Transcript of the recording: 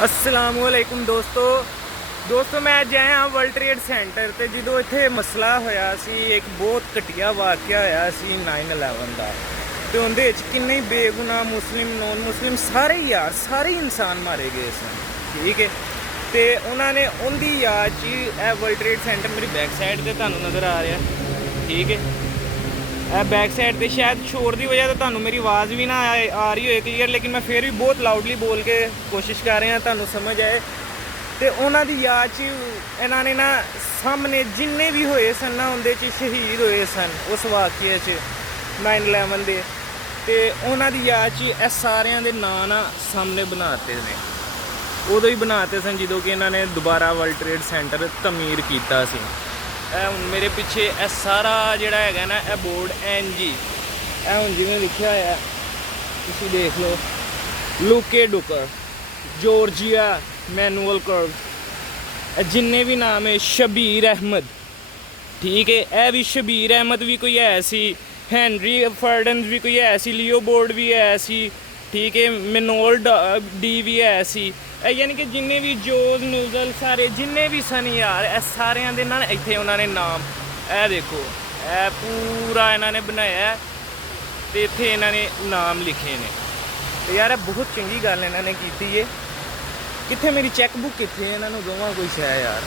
अस्सलामुअलैकुम दोस्तों मैं अज आया वर्ल्ड ट्रेड सेंटर तो जो इत्थे मसला होया सी एक बहुत घटिया वाक़या होया सी 9/11 का तो उनके किन्ने बेगुनाह मुस्लिम नॉन मुस्लिम सारे इंसान मारे गए सन। ठीक है तो उन्होंने उनकी याद च वर्ल्ड ट्रेड सेंटर मेरी बैक साइड से तुहानू नज़र आ रहा। ठीक है बैक साइड पर शायद शोर की वजह तो तुहानू मेरी आवाज़ भी ना आ रही हो क्लीयर, लेकिन मैं फिर भी बहुत लाउडली बोल के कोशिश कर रहा तुहानू समझ आए। तो उन्होंने याद च इन्होंने ना सामने जिन्ने भी होए सन ना उनके शहीद होए सन उस वाक़े 9/11 के, तो उन्होंने याद च सारिया के नाम ना सामने बनाते ने उदो ही बनाते सन जो कि इन्होंने दोबारा वर्ल्ड ट्रेड सेंटर तमीर किया सी। हूँ मेरे पिछे सारा जोड़ा है ना बोर्ड NG हूँ जिमें लिखा है तुम देख लो लुके डुकर जॉर्जिया मैनुअल कर्व जिन्ने भी नाम है शबीर अहमद। ठीक है यह भी शबीर अहमद भी कोई है सी, हैनरी फर्डन भी कोई है सी, लियो बोर्ड भी है सी। ठीक है मिनोल डी भी है सी, यानी कि जिन्ने भी जोज न्यूजल सारे जिन्ने भी सन यार सारिया के ना इतने उन्होंने नाम देखो पूरा इन्होंने बनाया तो इतने इन्होंने नाम लिखे ने। तो यार बहुत चंगी गल इन्होंने की है। कितने मेरी चैकबुक कितने इन्होंने दोवां कोई शै यार।